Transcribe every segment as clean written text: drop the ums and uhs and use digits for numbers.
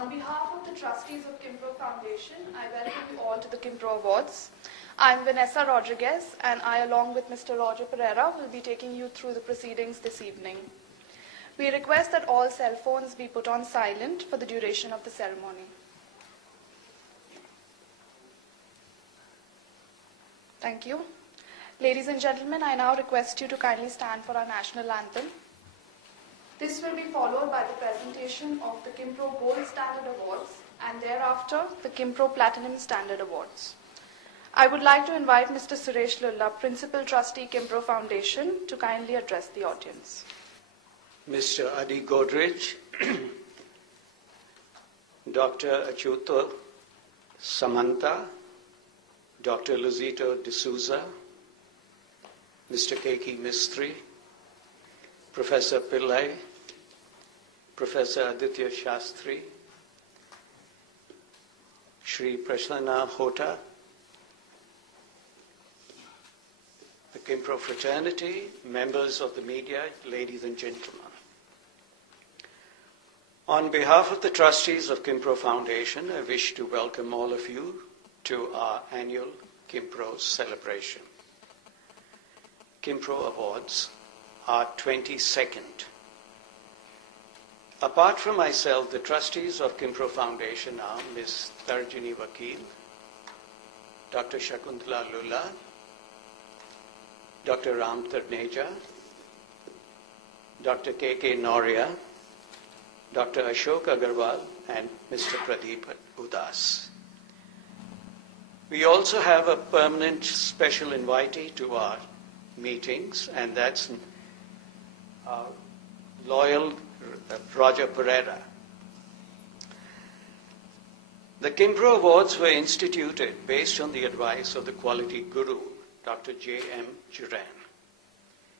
On behalf of the trustees of Qimpro Foundation, I welcome you all to the Qimpro Awards. I'm Vanessa Rodriguez, and I, along with Mr. Roger Pereira, will be taking you through the proceedings this evening. We request that all cell phones be put on silent for the duration of the ceremony. Thank you. Ladies and gentlemen, I now request you to kindly stand for our national anthem. This will be followed by the presentation of the Qimpro Gold Standard Awards and thereafter the Qimpro Platinum Standard Awards. I would like to invite Mr. Suresh Lulla, Principal Trustee, Qimpro Foundation, to kindly address the audience. Mr. Adi Godrej, Dr. Achuto Samantha, Dr. Luzito D'Souza, Mr. Keki Mistry, Professor Pillai, Professor Aditya Shastri, Shri Prasanna Hota, the Qimpro fraternity, members of the media, ladies and gentlemen. On behalf of the trustees of Qimpro Foundation, I wish to welcome all of you to our annual Qimpro celebration. Qimpro Awards are 22nd. Apart from myself, the trustees of Qimpro Foundation are Ms. Tarjini Vakil, Dr. Shakuntala Lulla, Dr. Ram Tarneja, Dr. K.K. Noria, Dr. Ashok Agarwal, and Mr. Pradeep Udas. We also have a permanent special invitee to our meetings, and that's our loyal Roger Pereira. The Qimpro Awards were instituted based on the advice of the quality guru, Dr. J.M. Juran,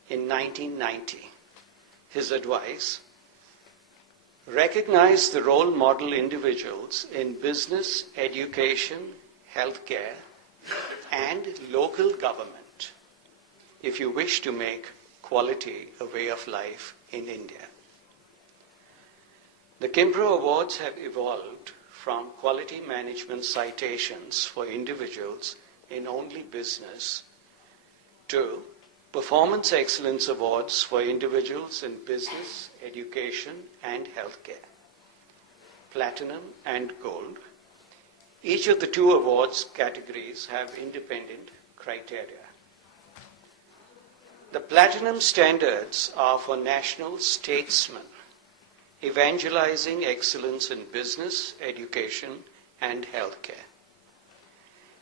in 1990. His advice: recognize the role model individuals in business, education, healthcare, and local government if you wish to make quality a way of life in India. The Qimpro Awards have evolved from quality management citations for individuals in only business to Performance Excellence Awards for individuals in business, education, and healthcare, Platinum and Gold. Each of the two awards categories have independent criteria. The Platinum standards are for national statesmen, evangelizing excellence in business, education, and healthcare.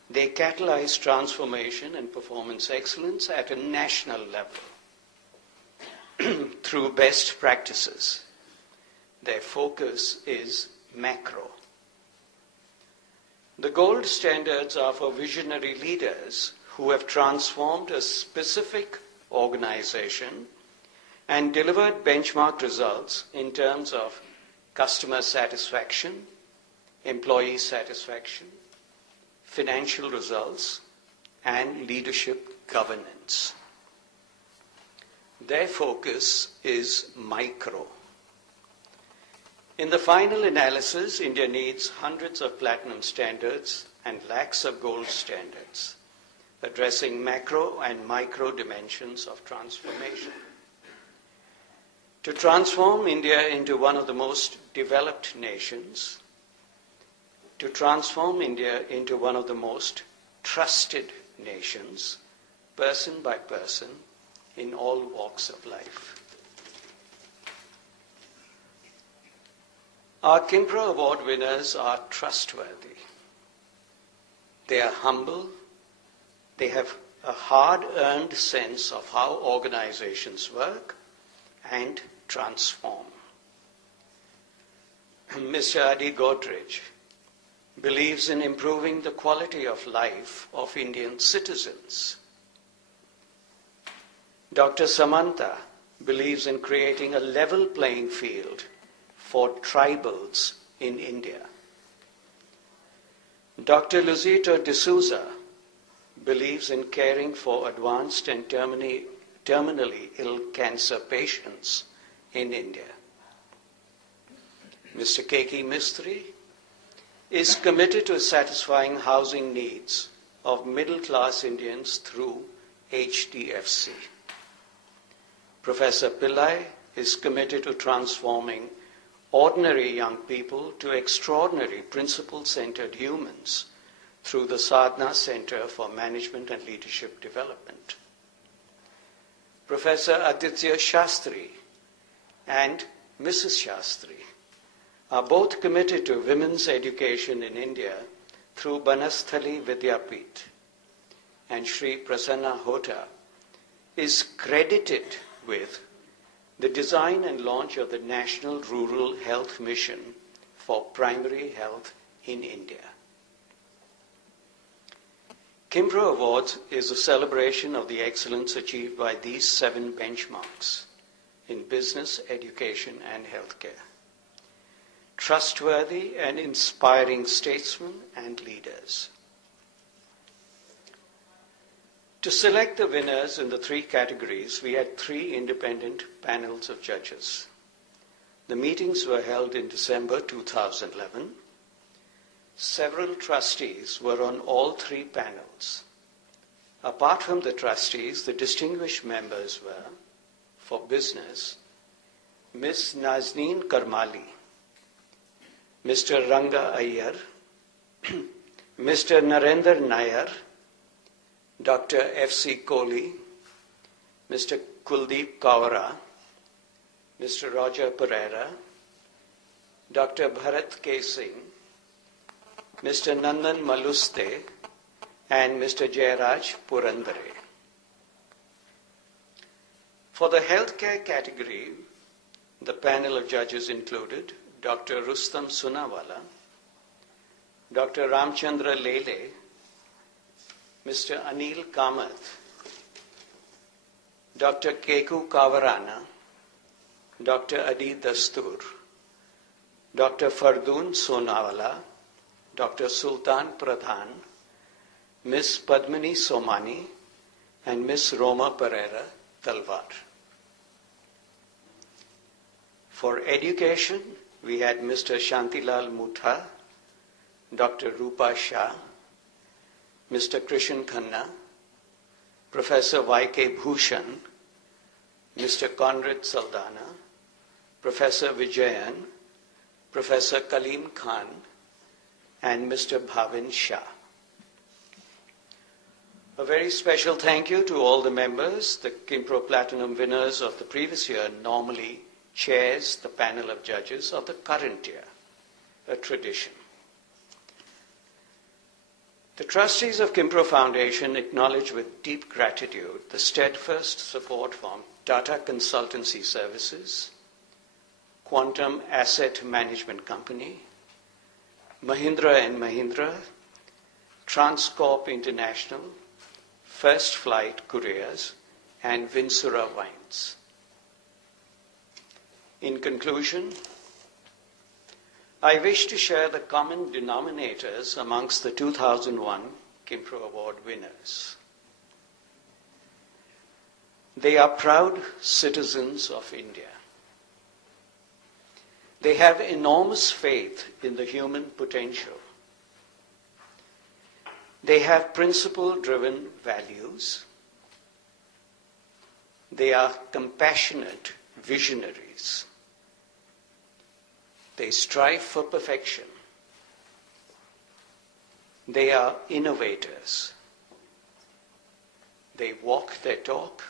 They catalyze transformation and performance excellence at a national level through best practices. Their focus is macro. The gold standards are for visionary leaders who have transformed a specific organization and delivered benchmark results in terms of customer satisfaction, employee satisfaction, financial results, and leadership governance. Their focus is micro. In the final analysis, India needs hundreds of platinum standards and lakhs of gold standards, addressing macro and micro dimensions of transformation. To transform India into one of the most developed nations, to transform India into one of the most trusted nations, person by person, in all walks of life. Our Qimpro Award winners are trustworthy. They are humble. They have a hard-earned sense of how organizations work and transform. Mr. Adi Godrej believes in improving the quality of life of Indian citizens. Dr. Samantha believes in creating a level playing field for tribals in India. Dr. Luzito D'Souza believes in caring for advanced and terminally ill cancer patients in India. Mr. Keki Mistry, is committed to satisfying housing needs of middle-class Indians through HDFC. Professor Pillai is committed to transforming ordinary young people to extraordinary principle-centered humans through the Sadhana Center for Management and Leadership Development. Professor Aditya Shastri and Mrs. Shastri are both committed to women's education in India through Banasthali Vidyapith, and Shri Prasanna Hota is credited with the design and launch of the National Rural Health Mission for Primary Health in India. Qimpro Awards is a celebration of the excellence achieved by these 7 benchmarks in business, education, and healthcare. Trustworthy and inspiring statesmen and leaders. To select the winners in the 3 categories, we had 3 independent panels of judges. The meetings were held in December 2011. Several trustees were on all 3 panels. Apart from the trustees, the distinguished members were, for business, Ms. Nazneen Karmali, Mr. Ranga Iyer, Mr. Narendra Nair, Dr. F.C. Kohli, Mr. Kuldeep Kaura, Mr. Roger Pereira, Dr. Bharat K. Singh, Mr. Nandan Maluste, and Mr. Jayaraj Purandare. For the healthcare category, the panel of judges included Dr. Rustam Sunawala, Dr. Ramchandra Lele, Mr. Anil Kamath, Dr. Keku Kavarana, Dr. Adi Dastur, Dr. Fardoon Sonawala, Dr. Sultan Pradhan, Ms. Padmini Somani, and Ms. Roma Pereira Talwar. For education, we had Mr. Shantilal Mutha, Dr. Rupa Shah, Mr. Krishan Khanna, Professor Y.K. Bhushan, Mr. Conrad Saldana, Professor Vijayan, Professor Kaleem Khan, and Mr. Bhavin Shah. A very special thank you to all the members. The Qimpro Platinum winners of the previous year normally chairs the panel of judges of the current year, a tradition. The trustees of Qimpro Foundation acknowledge with deep gratitude the steadfast support from Tata Consultancy Services, Quantum Asset Management Company, Mahindra & Mahindra, Transcorp International, First Flight Couriers, and Vinsura Wines. In conclusion, I wish to share the common denominators amongst the 2001 Qimpro Award winners. They are proud citizens of India. They have enormous faith in the human potential. They have principle-driven values. They are compassionate visionaries. They strive for perfection. They are innovators. They walk their talk,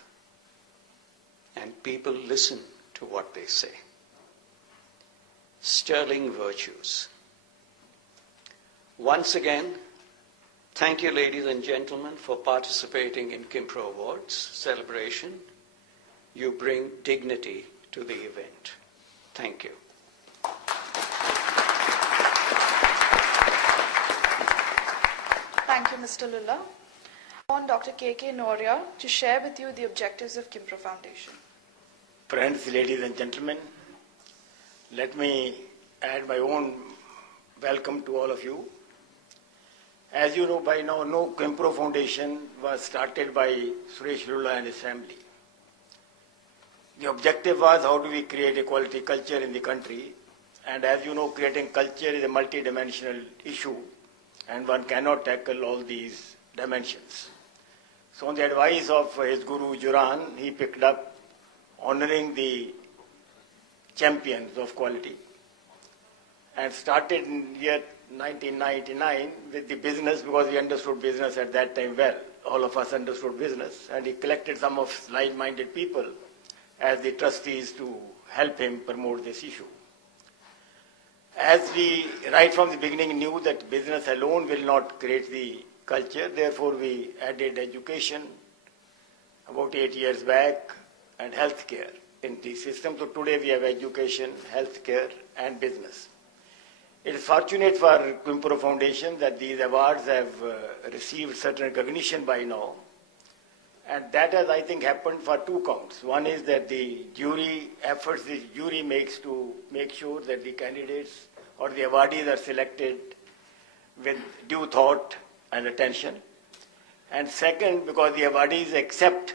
and people listen to what they say. Sterling virtues. Once again, thank you, ladies and gentlemen, for participating in Qimpro Awards celebration. You bring dignity to the event. Thank you. Thank you, Mr. Lulla. I want Dr. K.K. Noria to share with you the objectives of Qimpro Foundation. Friends, ladies and gentlemen, let me add my own welcome to all of you. As you know by now, Qimpro Foundation was started by Suresh Lulla and his family. The objective was how do we create a quality culture in the country And as you know, creating culture is a multi-dimensional issue, and one cannot tackle all these dimensions. So on the advice of his guru Juran, he picked up honoring the champions of quality and started in year 1999 with the business, because he understood business at that time well. All of us understood business, and he collected some of like-minded people as the trustees to help him promote this issue. As we, right from the beginning, knew that business alone will not create the culture, therefore we added education about 8 years back and healthcare in the system. So today we have education, healthcare and business. It is fortunate for Qimpro Foundation that these awards have received certain recognition by now. And that has, I think, happened for two counts. One is that the jury efforts the jury makes to make sure that the candidates or the awardees are selected with due thought and attention. And second, because the awardees accept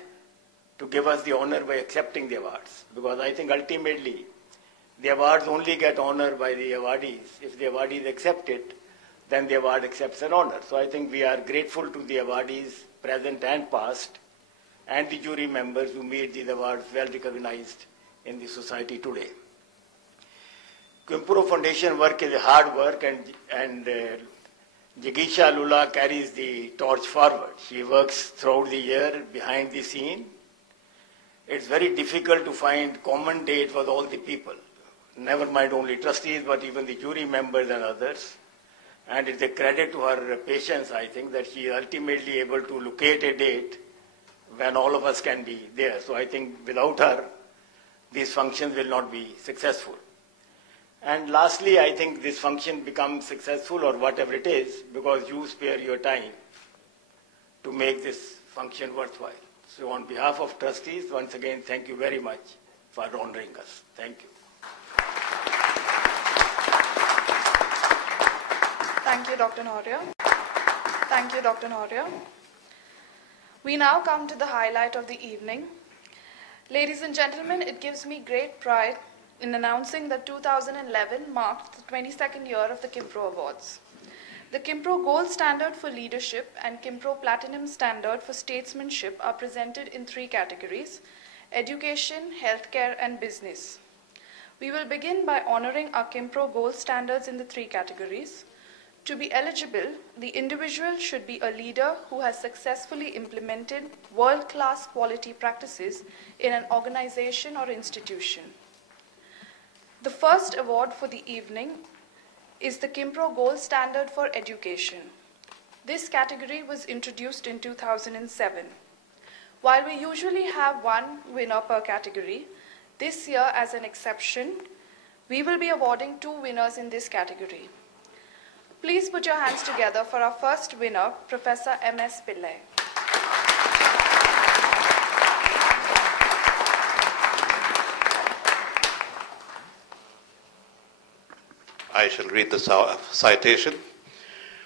to give us the honor by accepting the awards. Because I think ultimately the awards only get honor by the awardees. If the awardees accept it, then the award accepts an honor. So I think we are grateful to the awardees, present and past, and the jury members who made these awards well recognized in the society today. Qimpro Foundation work is a hard work, and Jigisha Lula carries the torch forward. She works throughout the year behind the scene. It's very difficult to find common date with all the people, never mind only trustees, but even the jury members and others. And it's a credit to her patience, I think, that she is ultimately able to locate a date when all of us can be there. So I think without her, these functions will not be successful. And lastly, I think this function becomes successful, or whatever it is, because you spare your time to make this function worthwhile. So on behalf of trustees, once again, thank you very much for honoring us. Thank you. Thank you, Dr. Norya. Thank you, Dr. Norya. We now come to the highlight of the evening. Ladies and gentlemen, it gives me great pride in announcing that 2011 marked the 22nd year of the Qimpro Awards. The Qimpro Gold Standard for Leadership and Qimpro Platinum Standard for Statesmanship are presented in 3 categories: education, healthcare and business. We will begin by honoring our Qimpro Gold Standards in the 3 categories. To be eligible, the individual should be a leader who has successfully implemented world-class quality practices in an organization or institution. The first award for the evening is the Qimpro Gold Standard for Education. This category was introduced in 2007. While we usually have 1 winner per category, this year, as an exception, we will be awarding 2 winners in this category. Please put your hands together for our first winner, Professor M.S.Pillai. I shall read the citation.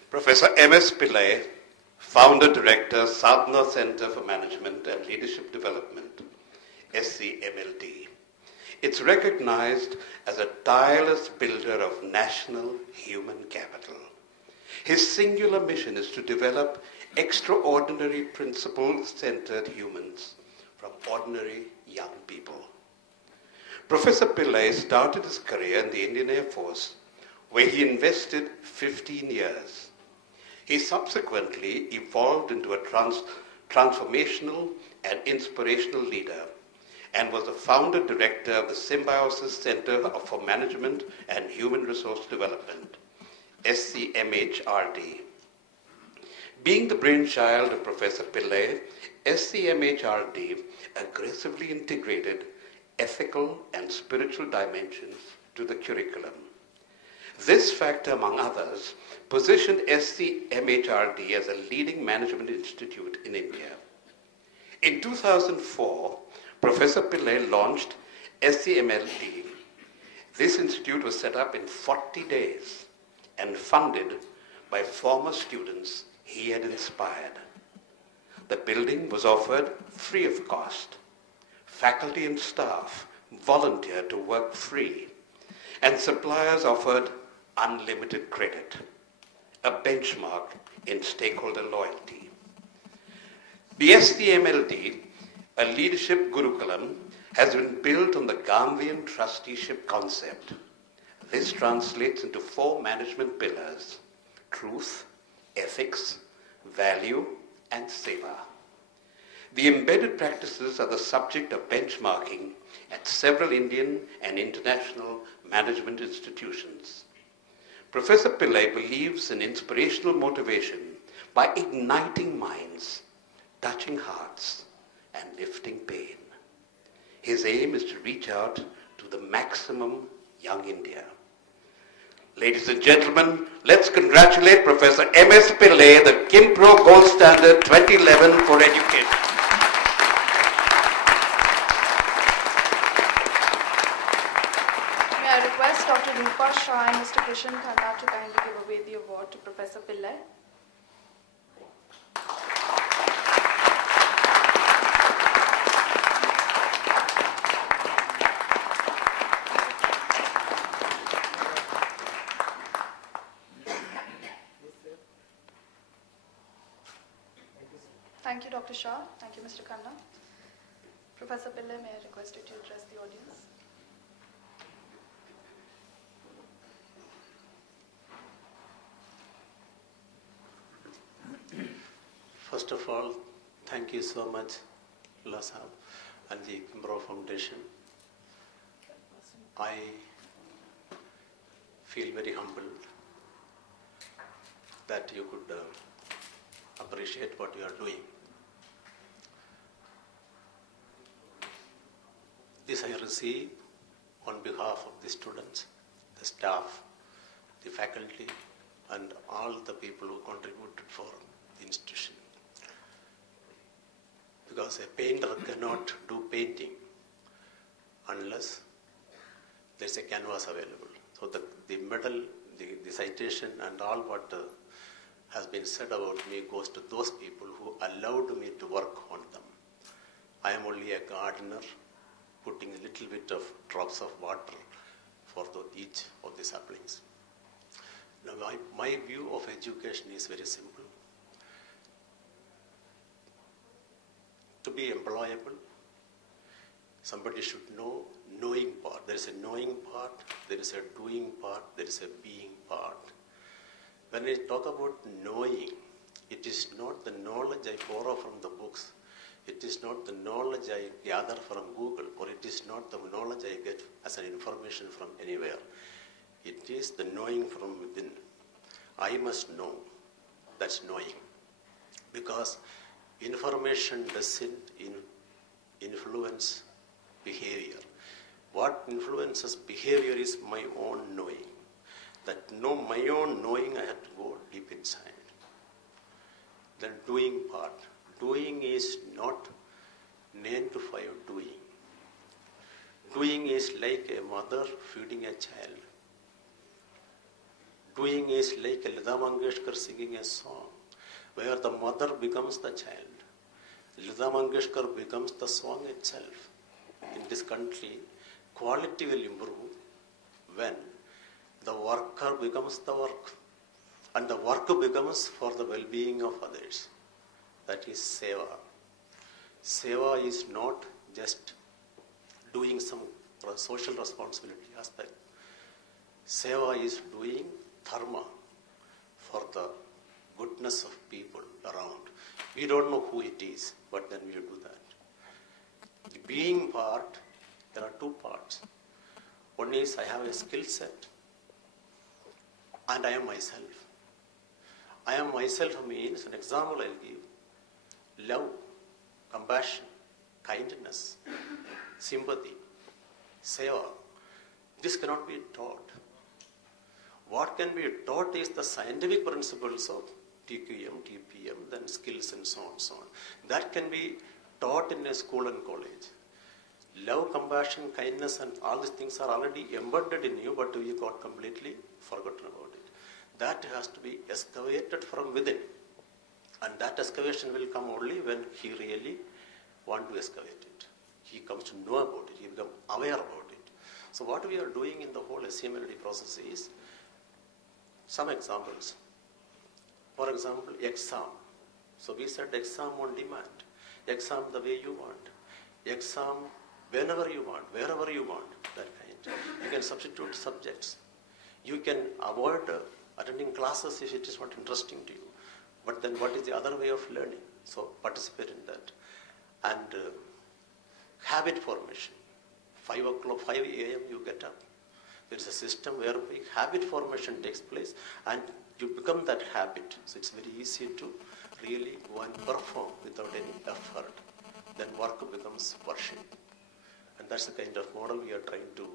Professor M.S.Pillai, Founder Director, Sadhana Center for Management and Leadership Development, SCMLD. It's recognized as a tireless builder of national human capital. His singular mission is to develop extraordinary principle-centered humans from ordinary young people. Professor Pillai started his career in the Indian Air Force, where he invested 15 years. He subsequently evolved into a transformational and inspirational leader, and was the founder director of the Symbiosis Center for Management and Human Resource Development, SCMHRD. Being the brainchild of Professor Pillai, SCMHRD aggressively integrated ethical and spiritual dimensions to the curriculum. This factor, among others, positioned SCMHRD as a leading management institute in India. In 2004, Professor Pillai launched SCMLD. This institute was set up in 40 days and funded by former students he had inspired. The building was offered free of cost. Faculty and staff volunteered to work free, and suppliers offered unlimited credit, a benchmark in stakeholder loyalty. The SCMLD, a leadership Gurukulam, has been built on the Gandhian trusteeship concept. This translates into 4 management pillars: truth, ethics, value, and seva. The embedded practices are the subject of benchmarking at several Indian and international management institutions. Professor Pillai believes in inspirational motivation by igniting minds, touching hearts, and lifting pain. His aim is to reach out to the maximum young India. Ladies and gentlemen, let's congratulate Professor M.S. Pillai, the Qimpro Gold Standard 2011 for Education. May I request Dr. Rupa Shah and Mr. Krishan Khanna to kindly give away the award to Professor Pillai. Thank you, Dr. Shah. Thank you, Mr. Khanna. Professor Pillai, may I request you to address the audience? First of all, thank you so much, Lasab and the Qimpro Foundation. I feel very humbled that you could appreciate what you are doing. This I receive on behalf of the students, the staff, the faculty, and all the people who contributed for the institution. Because a painter cannot do painting unless there is a canvas available. So the medal, the citation, and all what has been said about me goes to those people who allowed me to work on them. I am only a gardener putting a little bit of drops of water for each of the saplings. Now, my view of education is very simple. To be employable, somebody should know knowing part. There is a knowing part, there is a doing part, there is a being part. When I talk about knowing, it is not the knowledge I borrow from the books. It is not the knowledge I gather from Google, or it is not the knowledge I get as an information from anywhere. It is the knowing from within. I must know. That's knowing. Because information doesn't influence behavior. What influences behavior is my own knowing. My own knowing, I have to go deep inside. The doing part. Doing is not 9 to 5 doing. Doing is like a mother feeding a child. Doing is like a Lata Mangeshkar singing a song, where the mother becomes the child. Lata Mangeshkar becomes the song itself. In this country, quality will improve when the worker becomes the work, and the work becomes for the well-being of others. That is seva. Seva is not just doing some social responsibility aspect. Seva is doing dharma for the goodness of people around. We don't know who it is, but then we do that. The being part, there are 2 parts. One is I have a skill set, and I am myself. I am myself means, an example I'll give, love, compassion, kindness, sympathy, seva. This cannot be taught. What can be taught is the scientific principles of TQM, TPM, then skills and so on, so on. That can be taught in a school and college. Love, compassion, kindness, and all these things are already embedded in you, but we got completely forgotten about it. That has to be excavated from within. And that excavation will come only when he really wants to excavate it. He comes to know about it. He becomes aware about it. So what we are doing in the whole SCMLD process is some examples. For example, exam. So we said exam on demand, exam the way you want, exam whenever you want, wherever you want, that kind. You can substitute subjects. You can avoid attending classes if it is not interesting to you. But then what is the other way of learning? So participate in that. And habit formation. 5 a.m. you get up. There is a system where habit formation takes place and you become that habit. So it's very easy to really go and perform without any effort. Then work becomes worship. And that's the kind of model we are trying to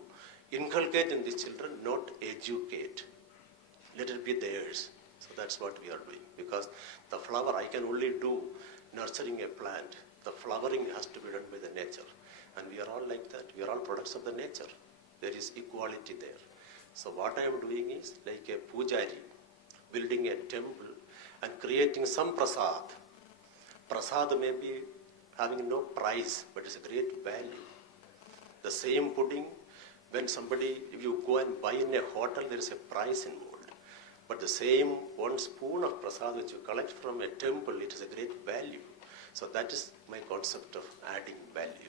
inculcate in these children, not educate. Let it be theirs. So that's what we are doing. Because the flower, I can only do nurturing a plant. The flowering has to be done by the nature. And we are all like that. We are all products of the nature. There is equality there. So what I am doing is like a pujari, building a temple and creating some prasad. Prasad may be having no price, but it's a great value. The same pudding, when somebody, if you go and buy in a hotel, there is a price involved. But the same 1 spoon of prasad which you collect from a temple, it is a great value. So that is my concept of adding value.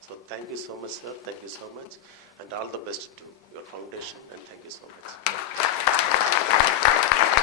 So thank you so much, sir. Thank you so much. And all the best to your foundation. And thank you so much.